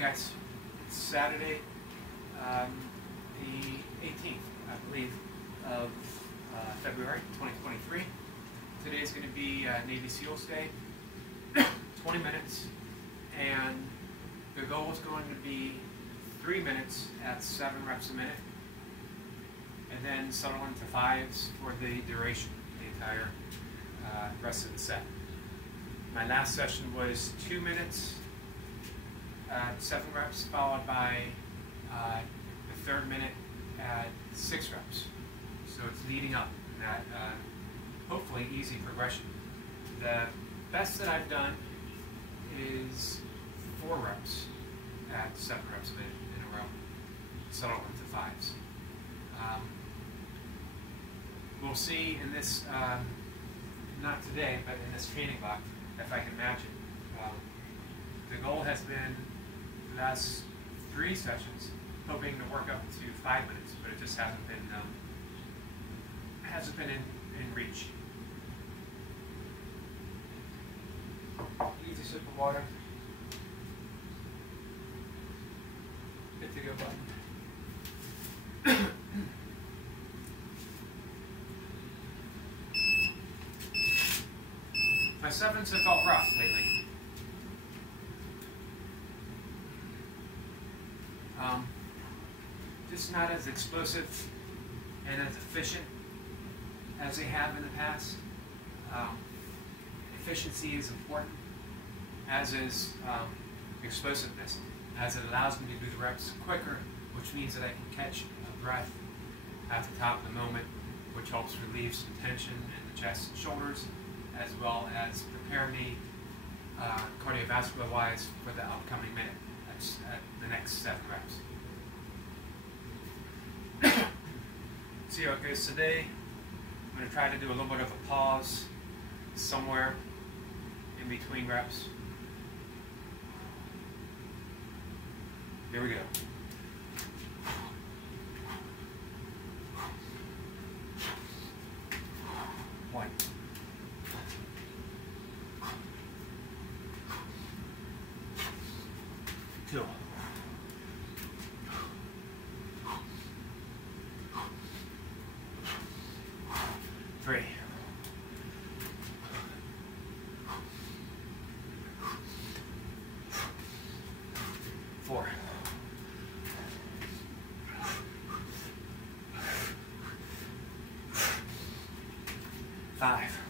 guys, it's Saturday, the 18th, I believe, of February 2023. Today is going to be Navy SEALs Day, 20 minutes, and the goal is going to be 3 minutes at 7 reps a minute, and then settle into 5s for the duration, the entire rest of the set. My last session was 2 minutes, 7 reps, followed by the third minute at 6 reps. So it's leading up in that hopefully easy progression. The best that I've done is 4 reps at 7 reps a minute in a row, settle into 5s. We'll see in this, not today, but in this training block, if I can match it. The goal has been the last 3 sessions, hoping to work up to 5 minutes, but it just hasn't been in reach. Easy sip of water. Good to go button. My 7s have felt rough lately. Just not as explosive and as efficient as they have in the past. Efficiency is important, as is explosiveness, as it allows me to do the reps quicker, which means that I can catch a breath at the top of the moment, which helps relieve some tension in the chest and shoulders, as well as prepare me cardiovascular-wise for the upcoming minute. That's the next 7 reps. See how it goes today. I'm going to try to do a little bit of a pause somewhere in between reps. Here we go. One. 2. 3. 4. 5.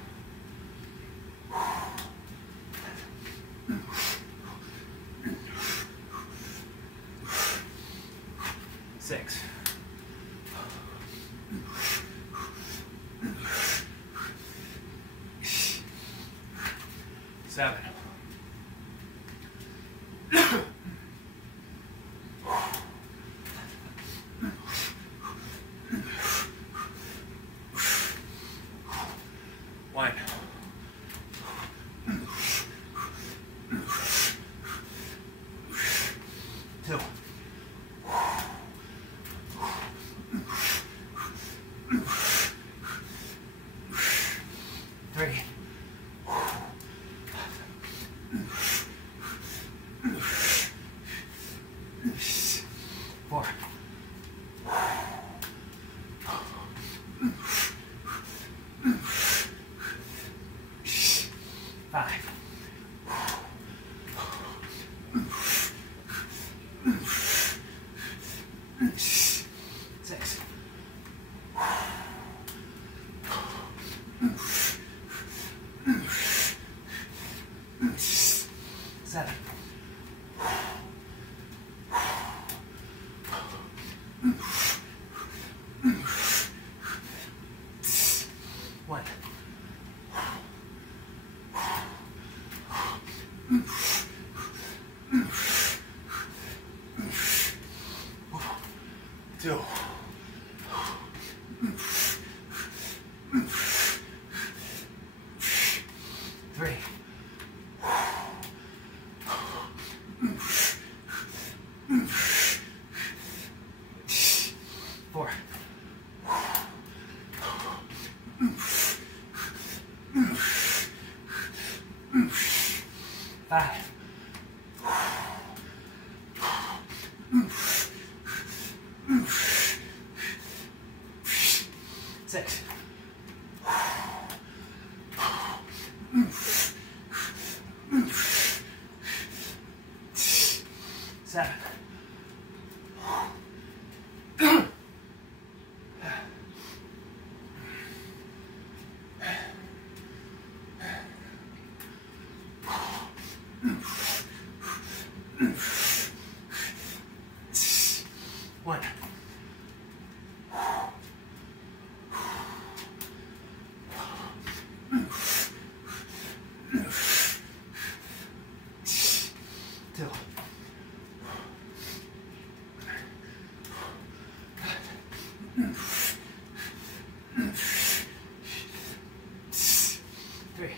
6. 7. 1. 2. 3. 4. 5. 6. 7. 1. 2. 3. 4. 5. 6, 7, 1. 2. 3.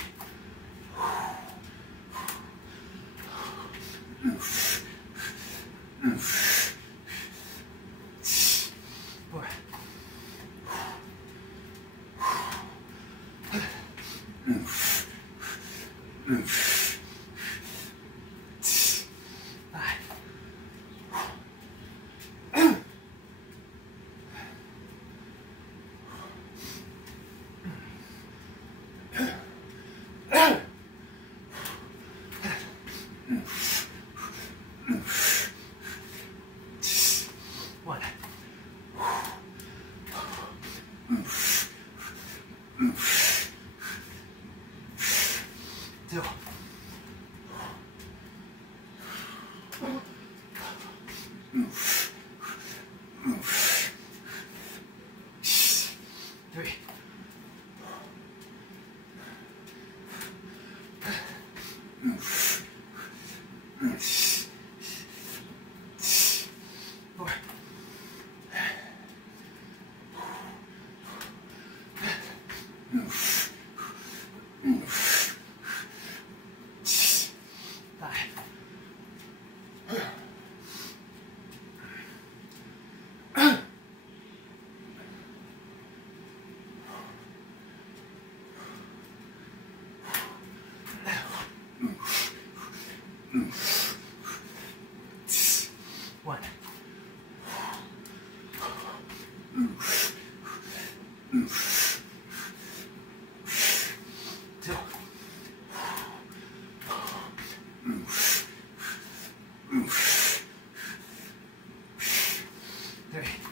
4. 5. 1. 2. 3. 4. 5. 1. 2. 3.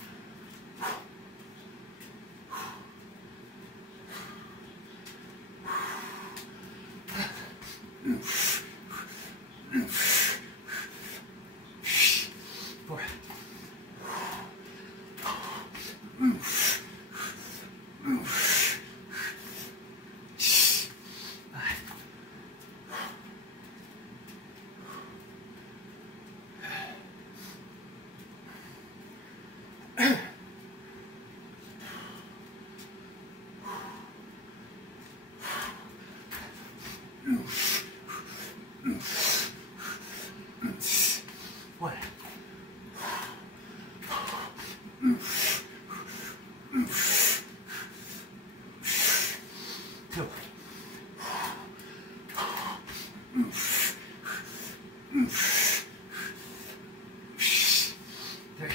4. 1. 2. 3.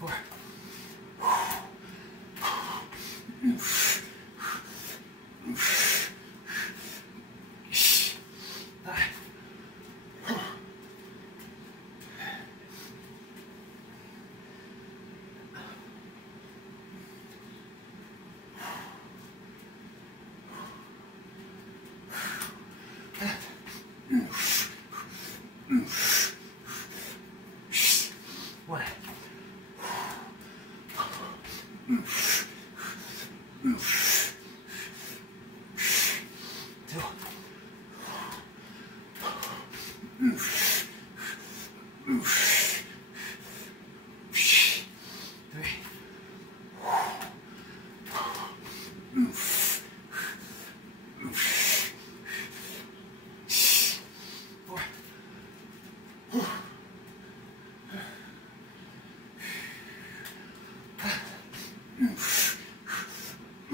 4. 5. 1. 2. 3. 4.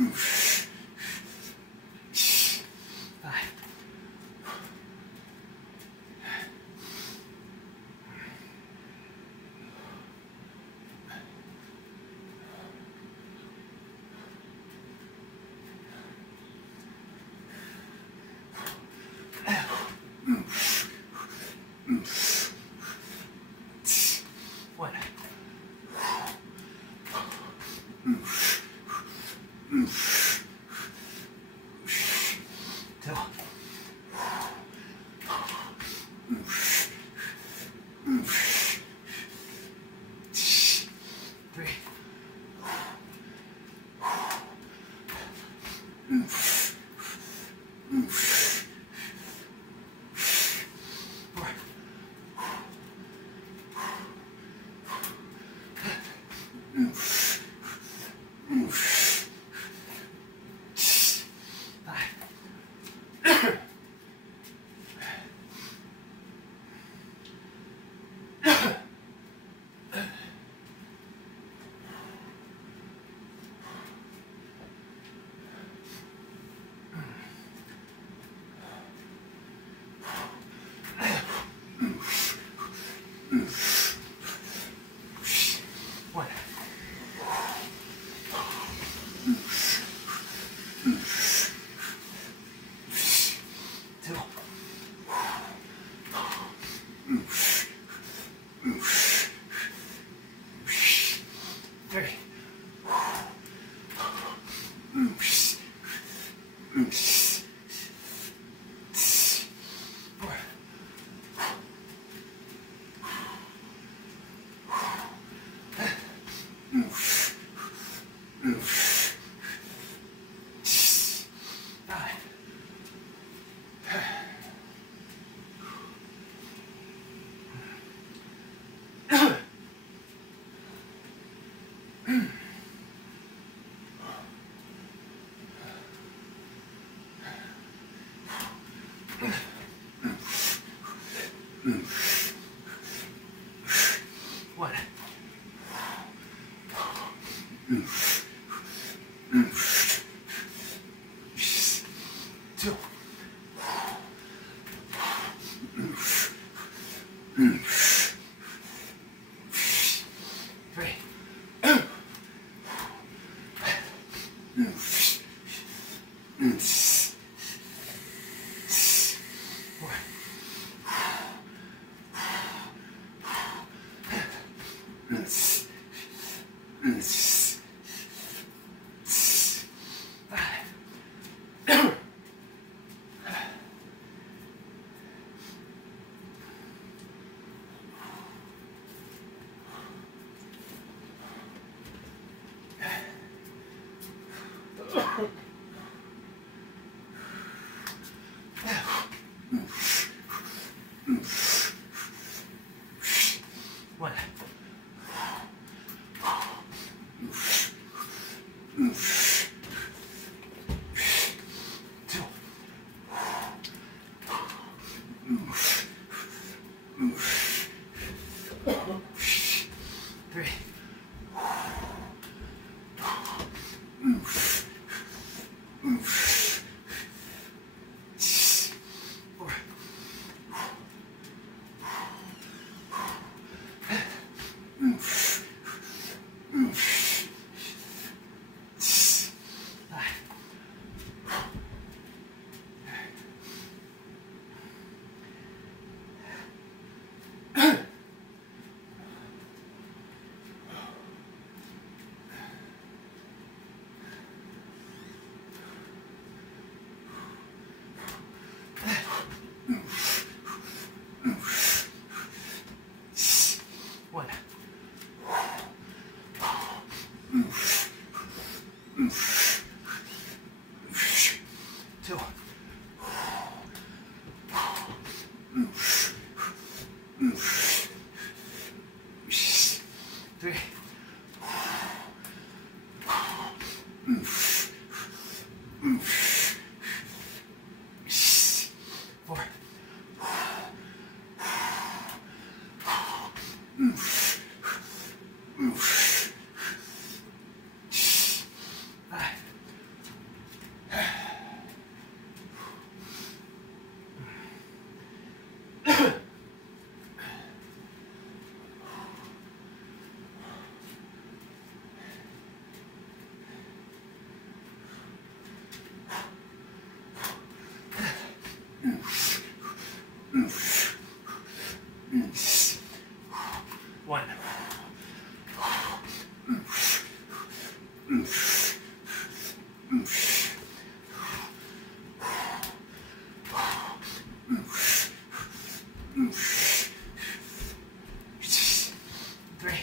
5. three. One. Two. Three. One. Two. Three. One. Two. Three. Four. One. Three.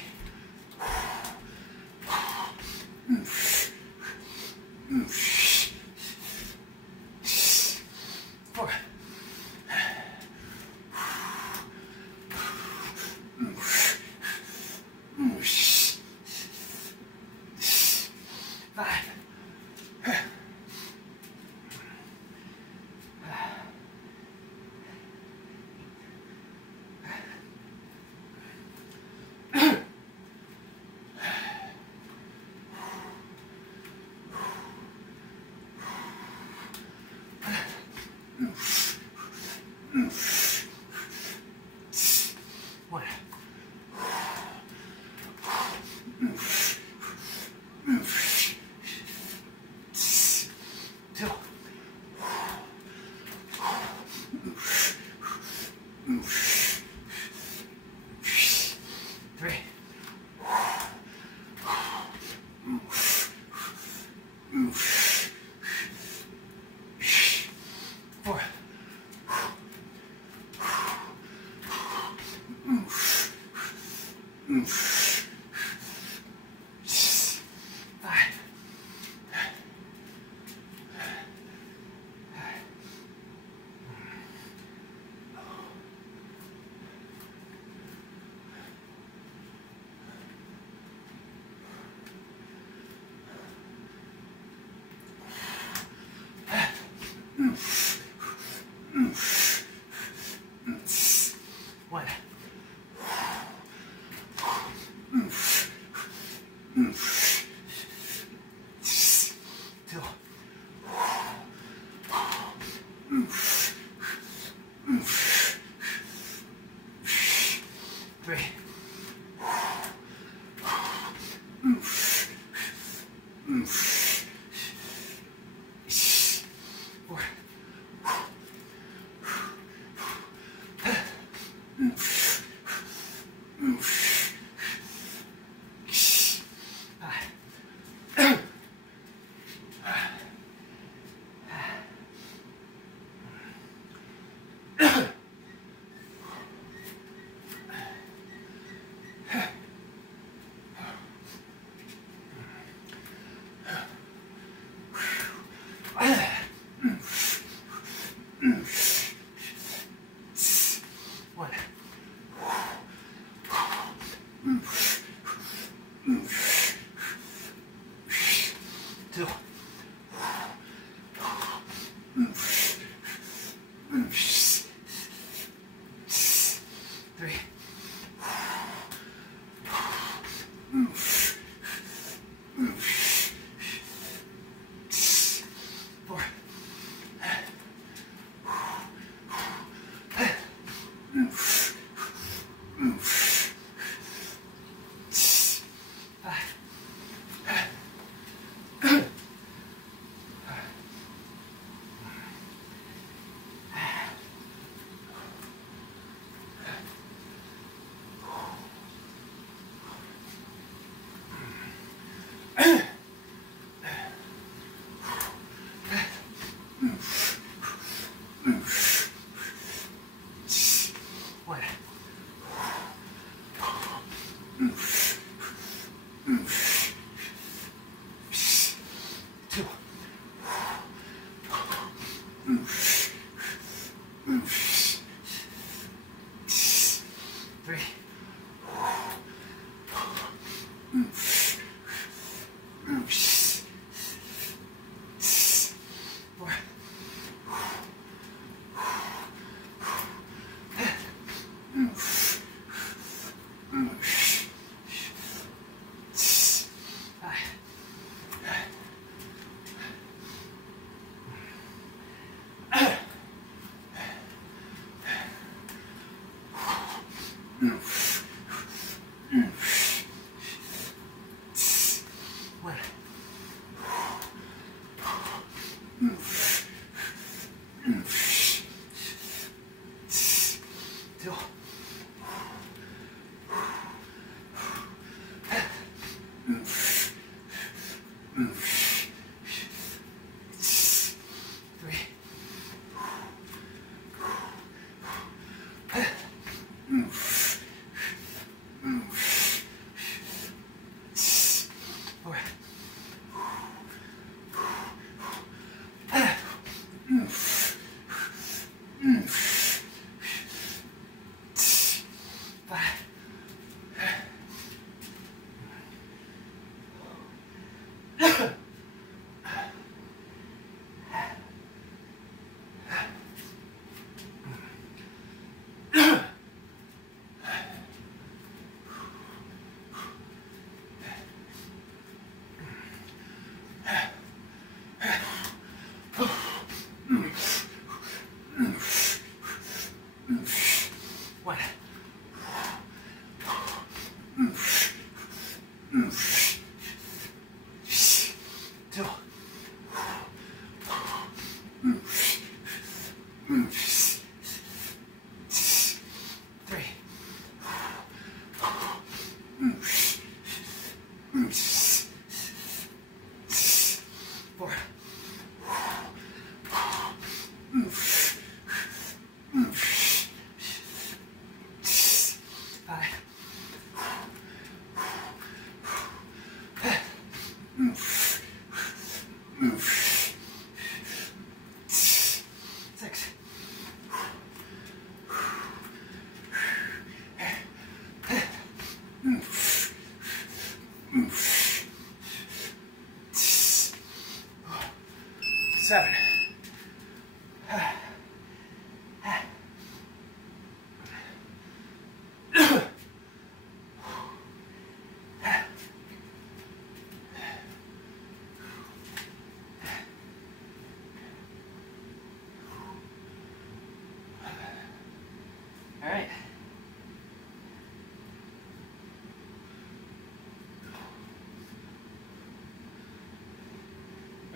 7.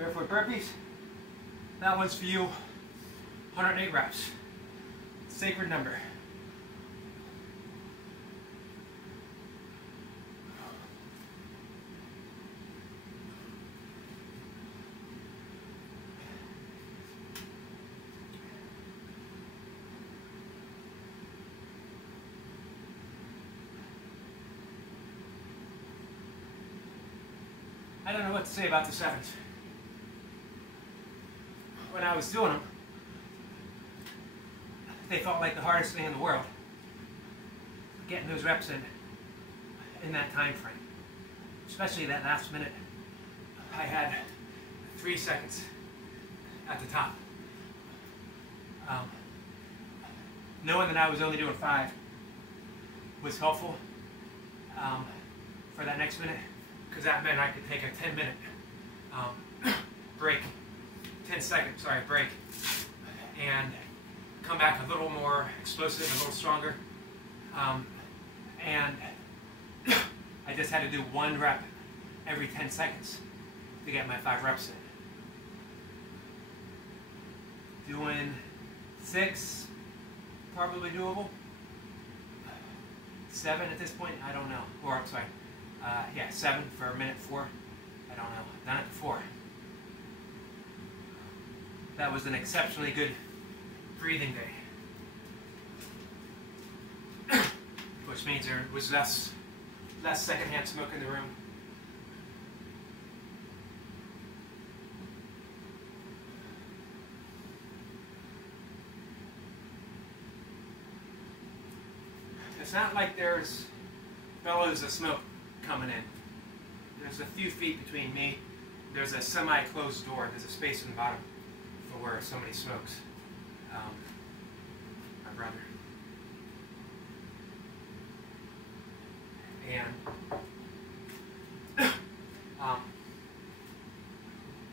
Barefoot burpees. That one's for you. 108 reps. Sacred number. I don't know what to say about the sevens. When I was doing them, they felt like the hardest thing in the world. Getting those reps in that time frame. Especially that last minute. I had 3 seconds at the top. Knowing that I was only doing 5 was helpful for that next minute, because that meant I could take a 10-minute break, 10-second, break, and come back a little more explosive, a little stronger. And I just had to do 1 rep every 10 seconds to get my 5 reps in. Doing 6, probably doable. 7 at this point, I don't know. Or, I'm sorry, yeah, 7 for minute 4. I don't know. Done it before. That was an exceptionally good breathing day. Which means there was less secondhand smoke in the room. It's not like there's bellows of smoke coming in. There's a few feet between me. There's a semi-closed door. There's a space in the bottom for where somebody smokes. My brother. And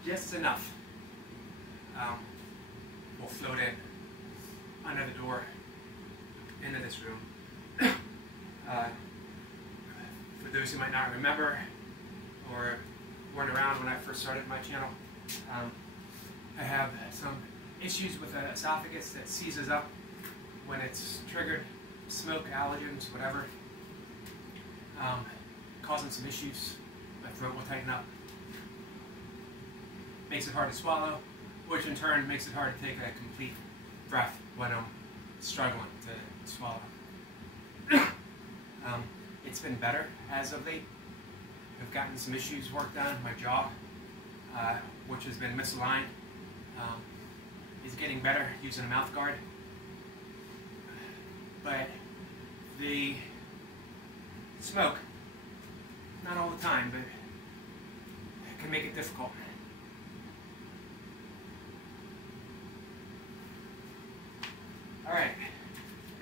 just enough will float in under the door into this room. For those who might not remember or weren't around when I first started my channel, I have some issues with the esophagus that seizes up when it's triggered, smoke, allergens, whatever, causing some issues. My throat will tighten up. Makes it hard to swallow, which in turn makes it hard to take a complete breath when I'm struggling to swallow. It's been better as of late. I've gotten some issues worked on. My jaw, which has been misaligned, is getting better using a mouth guard. But the smoke, not all the time, but it can make it difficult. All right,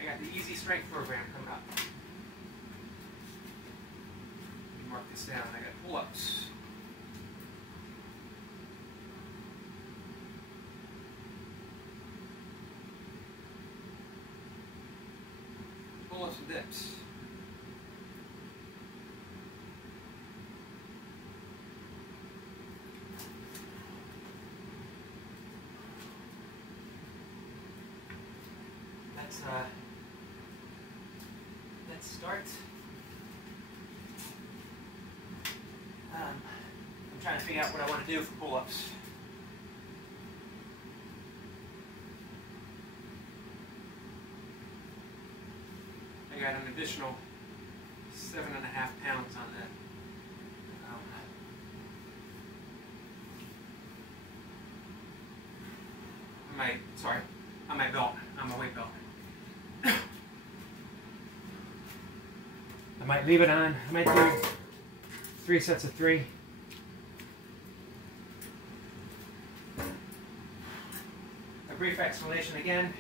I got the Easy Strength program coming up. Let me mark this down. I got pull-ups. Pull-ups and dips. Let's start. I'm trying to figure out what I want to do for pull-ups. I got an additional 7.5 pounds on that. On my belt, on my weight belt. I might leave it on. I might do 3 sets of 3. A brief explanation again.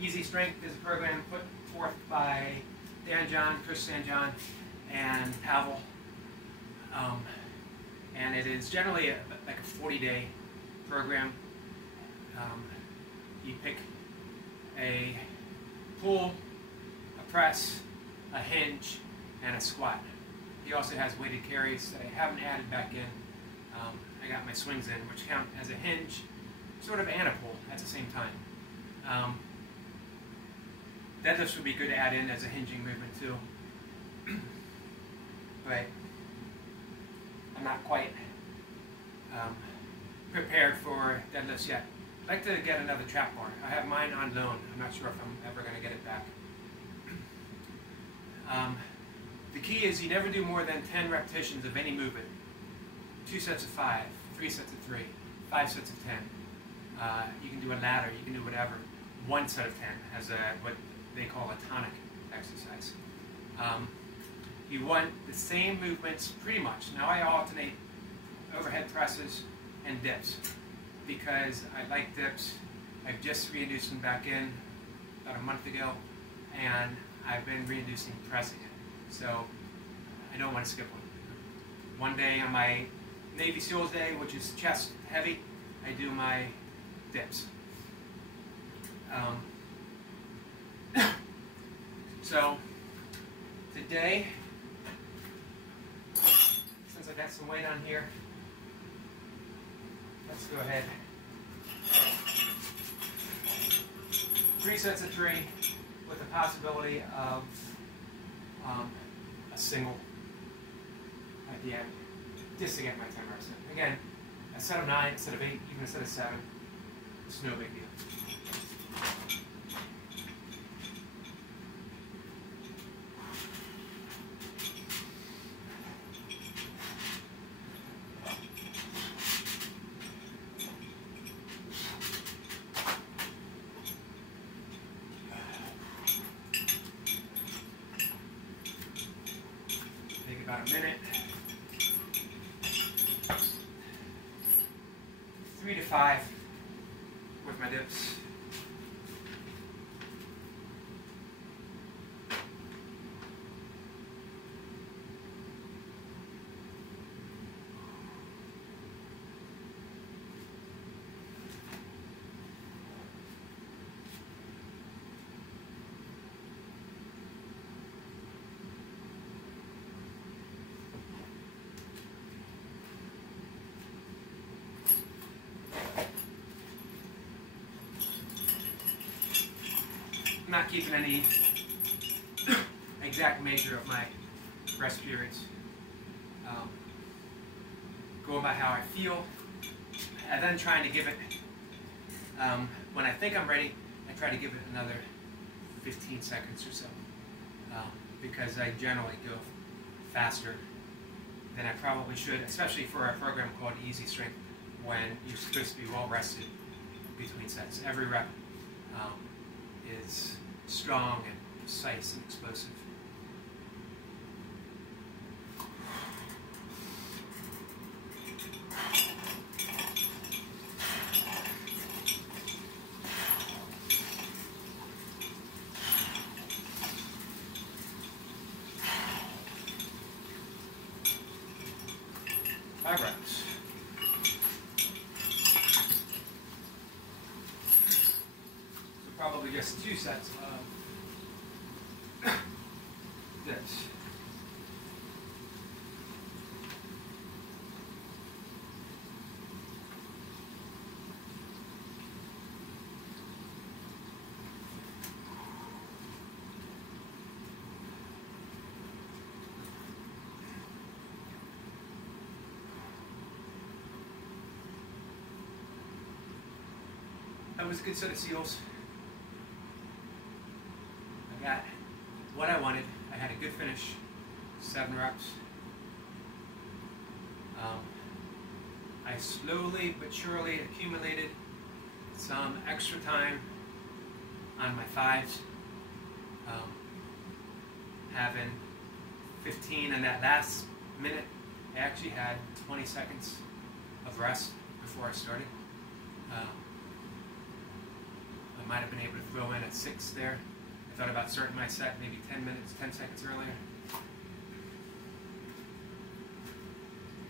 Easy Strength is a program put forth by Chris Sanjon, and Pavel. And it is generally like a 40-day program. You pick a pull, a press, a hinge, and a squat. He also has weighted carries that I haven't added back in I got my swings in, which count as a hinge, sort of and a pull at the same time. Deadlifts would be good to add in as a hinging movement too, but I'm not quite prepared for deadlifts yet. I'd like to get another trap bar. I have mine on loan. I'm not sure if I'm ever going to get it back. The key is you never do more than 10 repetitions of any movement. 2 sets of 5, 3 sets of 3, 5 sets of 10. You can do a ladder, you can do whatever. 1 set of 10 as what they call a tonic exercise. You want the same movements pretty much. Now I alternate overhead presses and dips because I like dips. I've just reintroduced them back in about a month ago, and I've been reintroducing pressing it. So I don't want to skip one. One day on my Navy SEALs day, which is chest heavy, I do my dips. So today, since I got some weight on here, let's go ahead. 3 sets of 3 with the possibility of a single at the end, just to get my 10 reps in. Again, a set of 9, a set of 8, even a set of 7, it's no big deal. About a minute. 3 to 5 with my dips. I'm not keeping any exact measure of my rest periods. Going by how I feel, and then trying to give it, when I think I'm ready, I try to give it another 15 seconds or so, because I generally go faster than I probably should, especially for a program called Easy Strength, when you're supposed to be well rested between sets. Every rep is strong and precise and explosive. Five reps. Probably just 2 sets of dips. That was a good set of SEALs. Got what I wanted. I had a good finish, 7 reps. I slowly but surely accumulated some extra time on my 5s, having 15 in that last minute. I actually had 20 seconds of rest before I started. I might have been able to throw in a 6 there. I thought about starting my set maybe 10 seconds earlier.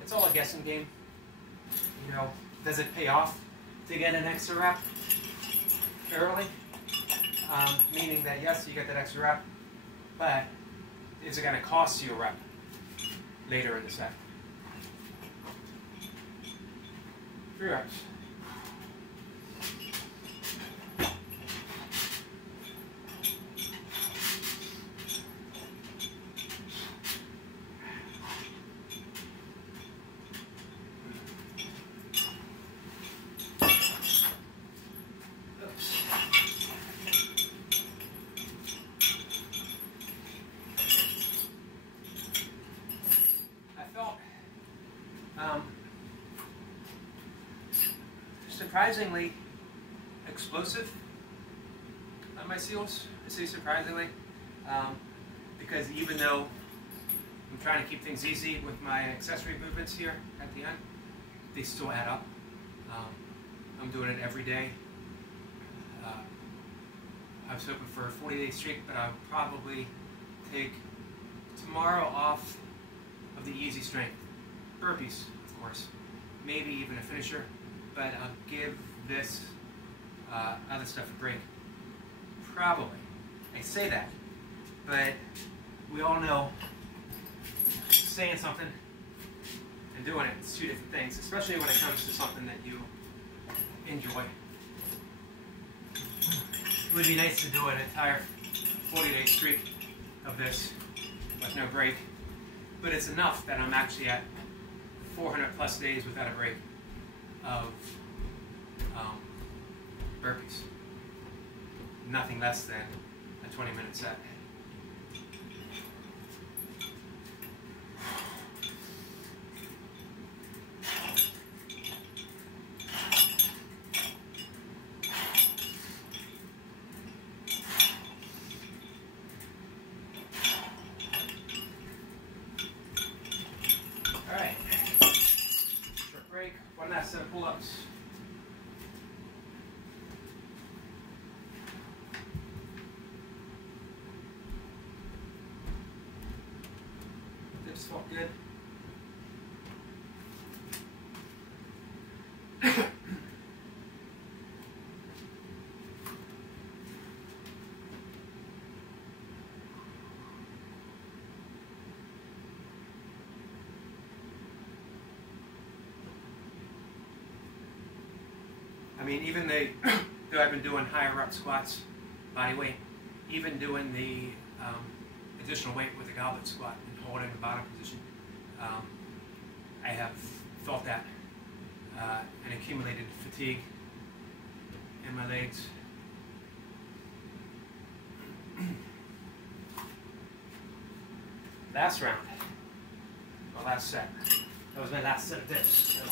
It's all a guessing game. You know, does it pay off to get an extra rep early? Meaning that yes, you get that extra rep, but is it going to cost you a rep later in the set? 3 reps. Surprisingly explosive on my seals. I say surprisingly, because even though I'm trying to keep things easy with my accessory movements here at the end, they still add up. I'm doing it every day. I was hoping for a 40-day streak, but I'll probably take tomorrow off of the easy strength. Burpees, of course. Maybe even a finisher. But I'll give this other stuff a break. Probably. I say that, but we all know saying something and doing it's 2 different things, especially when it comes to something that you enjoy. It would be nice to do an entire 40-day streak of this with no break, but it's enough that I'm actually at 400 plus days without a break of burpees. Nothing less than a 20-minute set. All right. Short break. One last set of pull-ups. Dips felt good. I mean, even though I've been doing higher rep squats, body weight, even doing the additional weight with the goblet squat and holding the bottom position, I have felt that an accumulated fatigue in my legs. Last round, or last set. That was my last set of dips. So.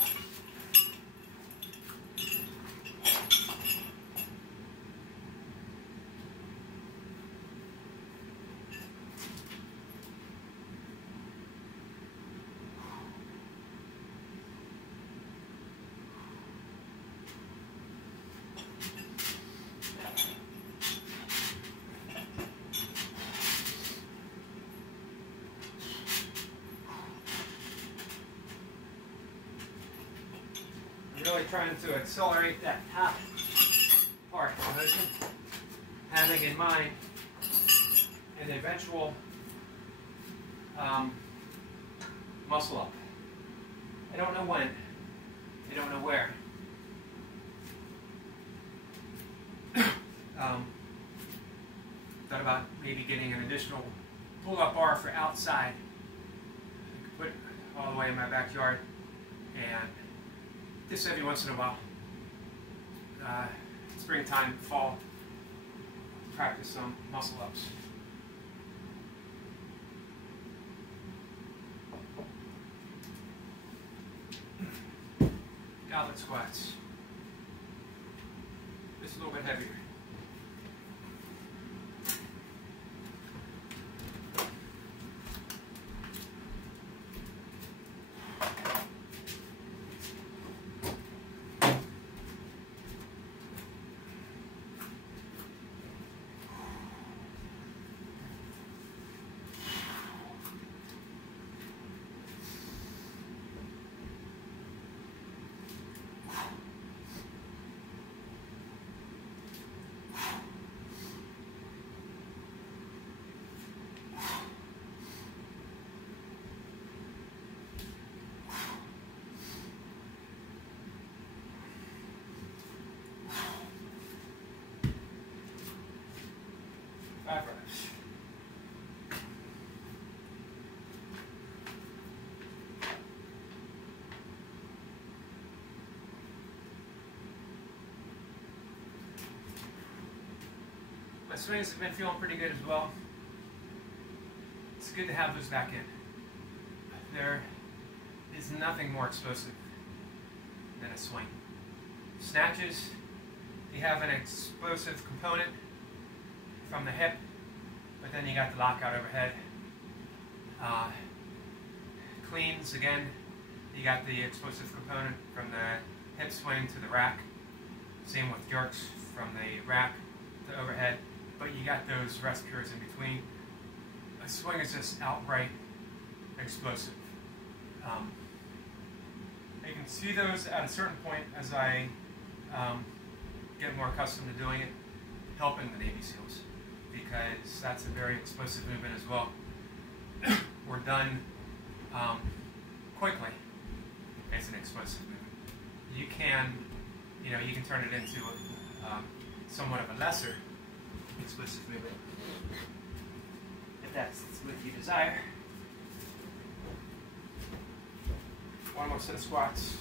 Really trying to accelerate that top part of the motion, having in mind an eventual muscle up. I don't know when, I don't know where. Thought about maybe getting an additional pull-up bar for outside. I could put it all the way in my backyard and just every once in a while, springtime, fall, practice some muscle ups. Goblet squats. Just a little bit heavier. swings have been feeling pretty good as well. It's good to have those back in. There is nothing more explosive than a swing. Snatches, you have an explosive component from the hip, but then you got the lockout overhead. Cleans, again, you got the explosive component from the hip swing to the rack. Same with jerks from the rack to overhead, but you got those rest periods in between. A swing is just outright explosive. You can see those at a certain point as I get more accustomed to doing it, helping the Navy SEALs, because that's a very explosive movement as well. We're done quickly. It's an explosive movement. You can turn it into somewhat of a lesser explosive movement, if that's what you desire. One more set of squats.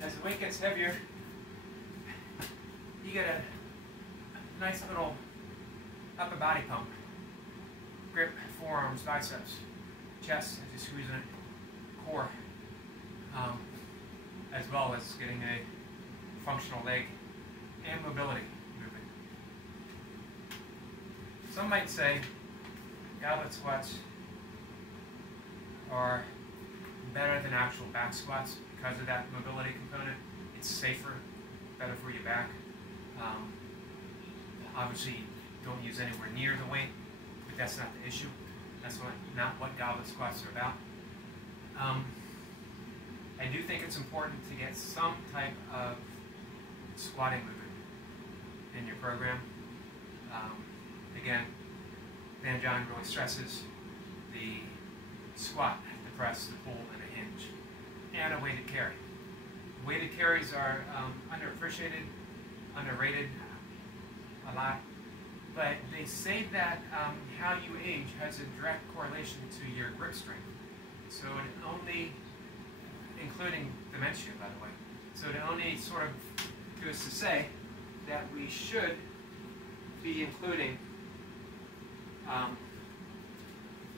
As the weight gets heavier, you get a nice little upper body pump. Grip, forearms, biceps, chest as you're squeezing it, core, as well as getting a functional leg and mobility movement. Some might say goblet squats are better than actual back squats because of that mobility component. It's safer, better for your back. Obviously, don't use anywhere near the weight, but that's not the issue. That's not what goblet squats are about. I do think it's important to get some type of squatting movement in your program. Again, Van John really stresses the squat, the press, the pull, and a hinge, and a weighted carry. Weighted carries are underappreciated, underrated a lot, but they say that how you age has a direct correlation to your grip strength. So it only, including dementia, by the way, so it only sort of goes to say that we should be including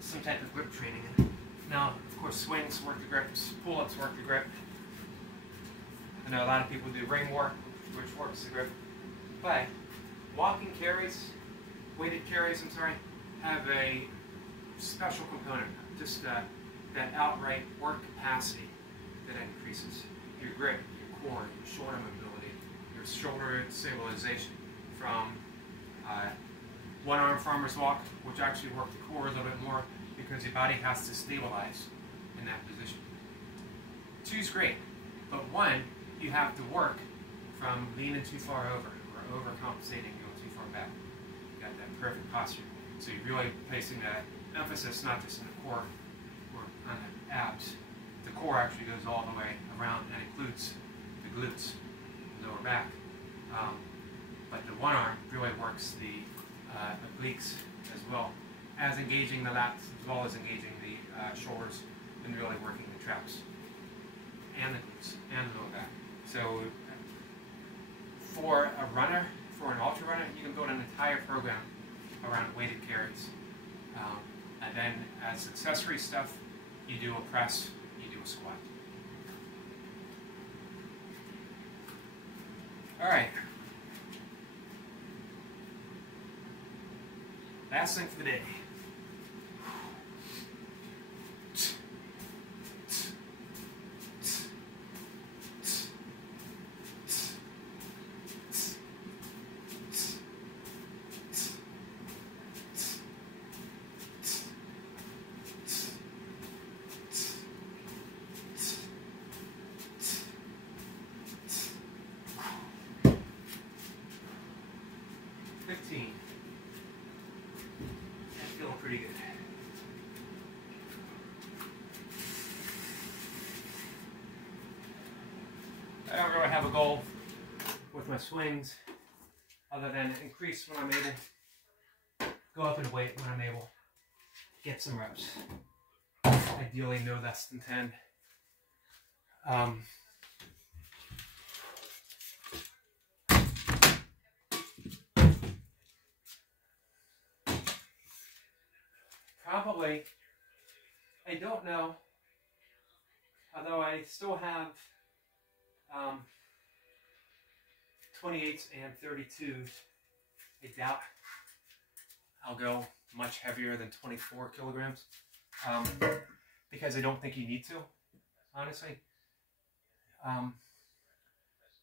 some type of grip training in it. Now, of course, swings work the grips, pull-ups work the grip. I know a lot of people do ring work, which works the grip. But walking carries, weighted carries, have a special component, just that outright work capacity that increases your grip, your core, your shoulder mobility, your shoulder stabilization from one-arm farmer's walk, which actually work the core a little bit more because your body has to stabilize in that position. Two's great, but one, you have to work from leaning too far over or overcompensating, going too far back. You got that perfect posture. So you're really placing that emphasis not just in the core or on the abs. The core actually goes all the way around and includes the glutes, lower back. But the one arm really works the obliques as well as engaging the lats, as well as engaging the shoulders and really working the traps and the glutes and the lower back. So for a runner, for an ultra runner, you can build an entire program around weighted carries. And then as accessory stuff, you do a press, you do a squat. All right. Last thing for the day. 15. That's feeling pretty good. I don't really have a goal with my swings other than increase when I'm able, go up in weight when I'm able, get some reps. Ideally no less than 10. Probably, I don't know, although I still have 28s and 32s, I doubt I'll go much heavier than 24 kilograms because I don't think you need to, honestly.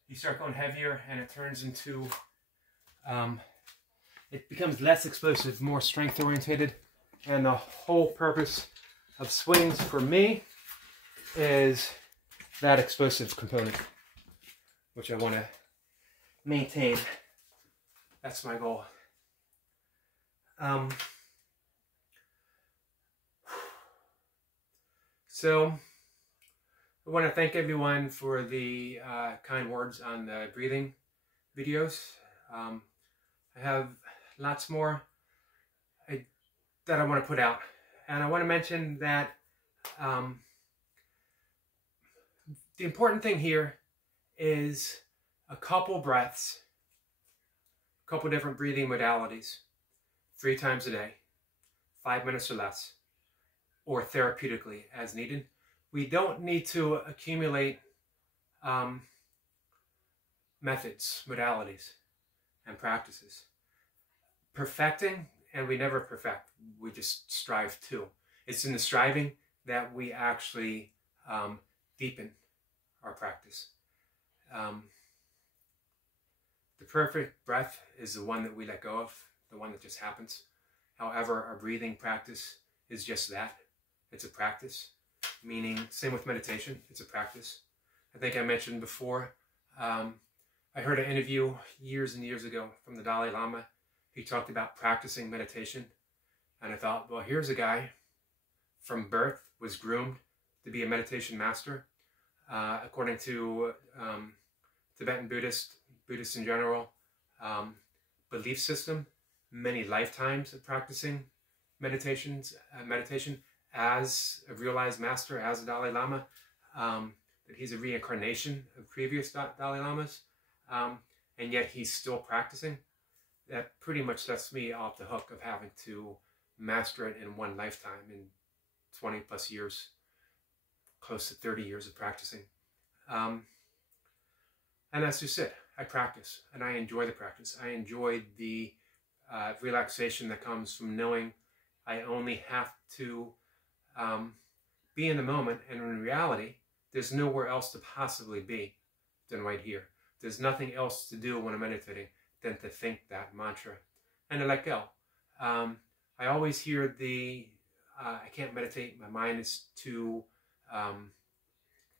You start going heavier and it turns into, it becomes less explosive, more strength oriented, and the whole purpose of swings for me is that explosive component, which I want to maintain. That's my goal. So I want to thank everyone for the kind words on the breathing videos. I have lots more that I want to put out. And I want to mention that the important thing here is a couple breaths, a couple different breathing modalities, 3 times a day, 5 minutes or less, or therapeutically as needed. We don't need to accumulate methods, modalities, and practices. Perfecting, and we never perfect, we just strive to. It's in the striving that we actually deepen our practice. The perfect breath is the one that we let go of, the one that just happens. However, our breathing practice is just that. It's a practice, meaning same with meditation, it's a practice. I think I mentioned before, I heard an interview years and years ago from the Dalai Lama. He talked about practicing meditation. And I thought, well, here's a guy from birth, was groomed to be a meditation master. According to Tibetan Buddhists in general, belief system, many lifetimes of practicing meditation as a realized master, as a Dalai Lama, that he's a reincarnation of previous Dalai Lamas, and yet he's still practicing. That pretty much sets me off the hook of having to master it in one lifetime, in 20 plus years, close to 30 years of practicing. And that's just it. I practice, and I enjoy the practice. I enjoy the relaxation that comes from knowing I only have to be in the moment, and in reality, there's nowhere else to possibly be than right here. There's nothing else to do when I'm meditating than to think that mantra and to let go. I always hear I can't meditate, my mind is too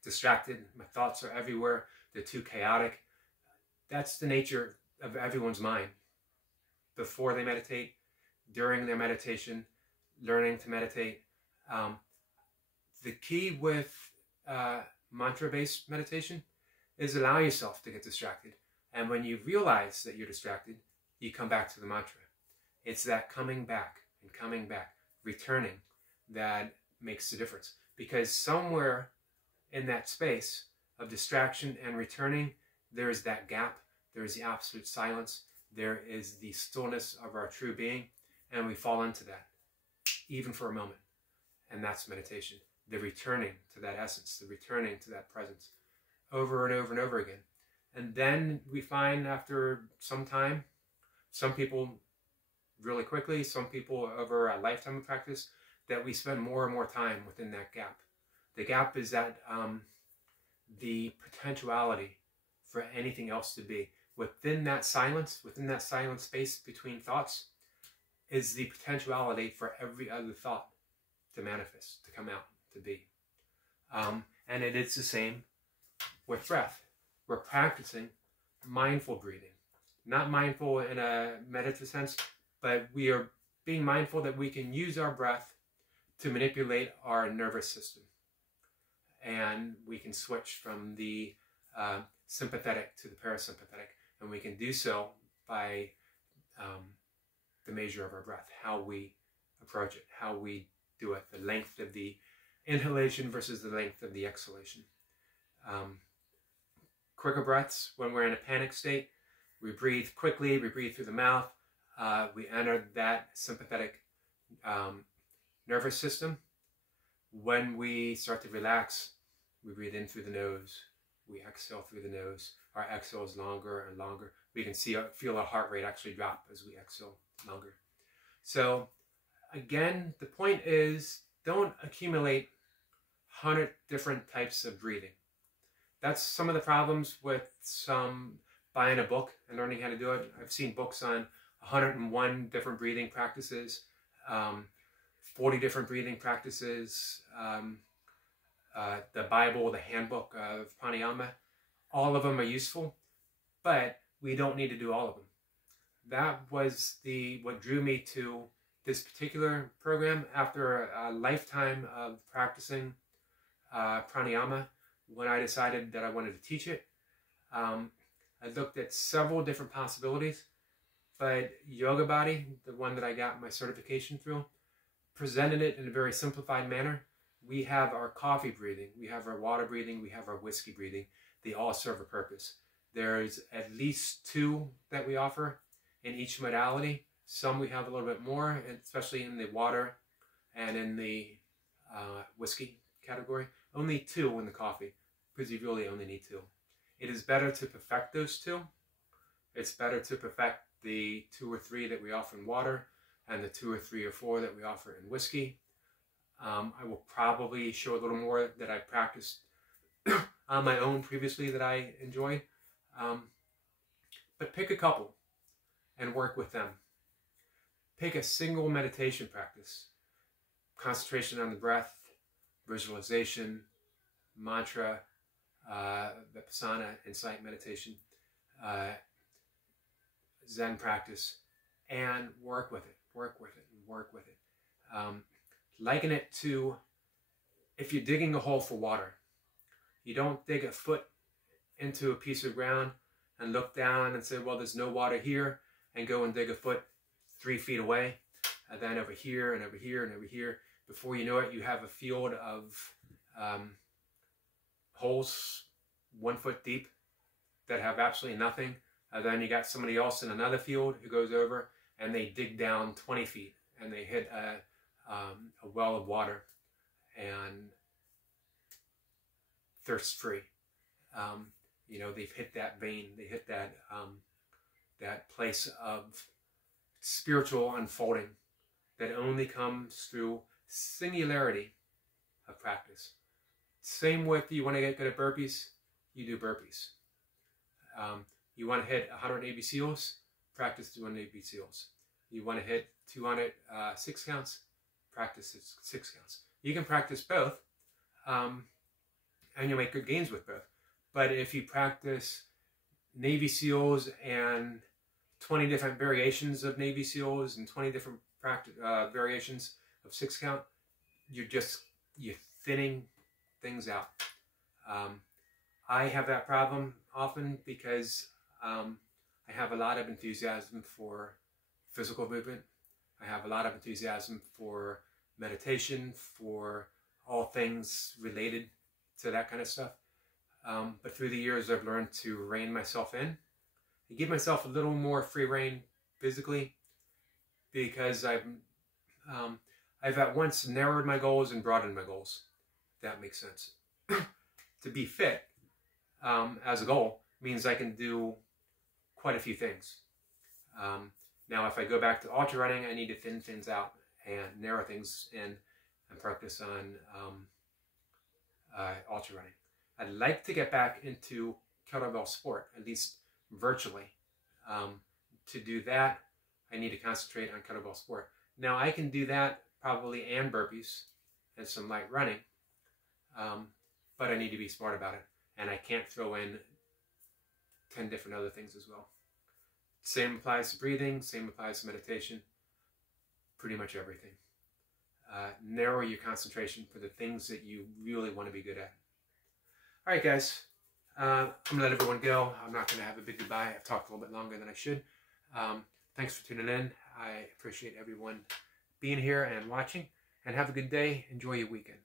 distracted, my thoughts are everywhere, they're too chaotic. That's the nature of everyone's mind. Before they meditate, during their meditation, learning to meditate. The key with mantra-based meditation is allow yourself to get distracted. And when you realize that you're distracted, you come back to the mantra. It's that coming back and coming back, returning, that makes the difference. Because somewhere in that space of distraction and returning, there is that gap, there is the absolute silence, there is the stillness of our true being, and we fall into that, even for a moment. And that's meditation. The returning to that essence, the returning to that presence, over and over and over again. And then we find after some time, some people really quickly, some people over a lifetime of practice, that we spend more and more time within that gap. The gap is that the potentiality for anything else to be. Within that silent space between thoughts, is the potentiality for every other thought to manifest, to come out, to be. And it is the same with breath. We're practicing mindful breathing, not mindful in a meditative sense, but we are being mindful that we can use our breath to manipulate our nervous system. And we can switch from the sympathetic to the parasympathetic. And we can do so by the measure of our breath, how we approach it, how we do it, the length of the inhalation versus the length of the exhalation. Quicker breaths when we're in a panic state. We breathe quickly, we breathe through the mouth. We enter that sympathetic nervous system. When we start to relax, we breathe in through the nose. We exhale through the nose. Our exhale is longer and longer. We can feel our heart rate actually drop as we exhale longer. So again, the point is, don't accumulate 100 different types of breathing. That's some of the problems with some buying a book and learning how to do it. I've seen books on 101 different breathing practices, 40 different breathing practices, the Bible, the handbook of pranayama. All of them are useful, but we don't need to do all of them. That was what drew me to this particular program after a lifetime of practicing pranayama. When I decided that I wanted to teach it, I looked at several different possibilities, but Yoga Body, the one that I got my certification through, presented it in a very simplified manner. We have our coffee breathing, we have our water breathing, we have our whiskey breathing. They all serve a purpose. There's at least 2 that we offer in each modality. Some we have a little bit more, especially in the water and in the whiskey category. Only 2 in the coffee, because you really only need 2. It is better to perfect those 2. It's better to perfect the 2 or 3 that we offer in water and the 2 or 3 or 4 that we offer in whiskey. I will probably show a little more that I practiced on my own previously that I enjoy. But pick a couple and work with them. Pick a single meditation practice. Concentration on the breath, visualization, mantra, vipassana, insight meditation, Zen practice, and work with it, work with it, and work with it. Liken it to if you're digging a hole for water. You don't dig a foot into a piece of ground and look down and say, well, there's no water here, and go and dig a foot 3 feet away, and then over here and over here and over here. Before you know it, you have a field of holes 1 foot deep that have absolutely nothing. And then you got somebody else in another field who goes over and they dig down 20 feet and they hit a well of water and thirst free. They've hit that vein, they hit that place of spiritual unfolding that only comes through singularity of practice. Same with, you want to get good at burpees, you do burpees. You want to hit 100 Navy SEALs, practice doing Navy SEALs. You want to hit 200 6 counts, practice 6 counts. You can practice both, and you'll make good gains with both. But if you practice Navy SEALs and 20 different variations of Navy SEALs and 20 different variations of 6 count, you're thinning things out. I have that problem often because I have a lot of enthusiasm for physical movement. I have a lot of enthusiasm for meditation, for all things related to that kind of stuff. But through the years, I've learned to rein myself in. I give myself a little more free rein physically because I've at once narrowed my goals and broadened my goals, if that makes sense. To be fit as a goal means I can do quite a few things. Now, if I go back to ultra running, I need to thin things out and narrow things in and practice on ultra running. I'd like to get back into kettlebell sport, at least virtually. To do that, I need to concentrate on kettlebell sport. Now, I can do that probably and burpees and some light running, but I need to be smart about it. And I can't throw in 10 different other things as well. Same applies to breathing, same applies to meditation, pretty much everything. Narrow your concentration for the things that you really want to be good at. All right, guys. I'm going to let everyone go. I'm not going to have a big goodbye. I've talked a little bit longer than I should. Thanks for tuning in. I appreciate everyone being here and watching. And have a good day. Enjoy your weekend.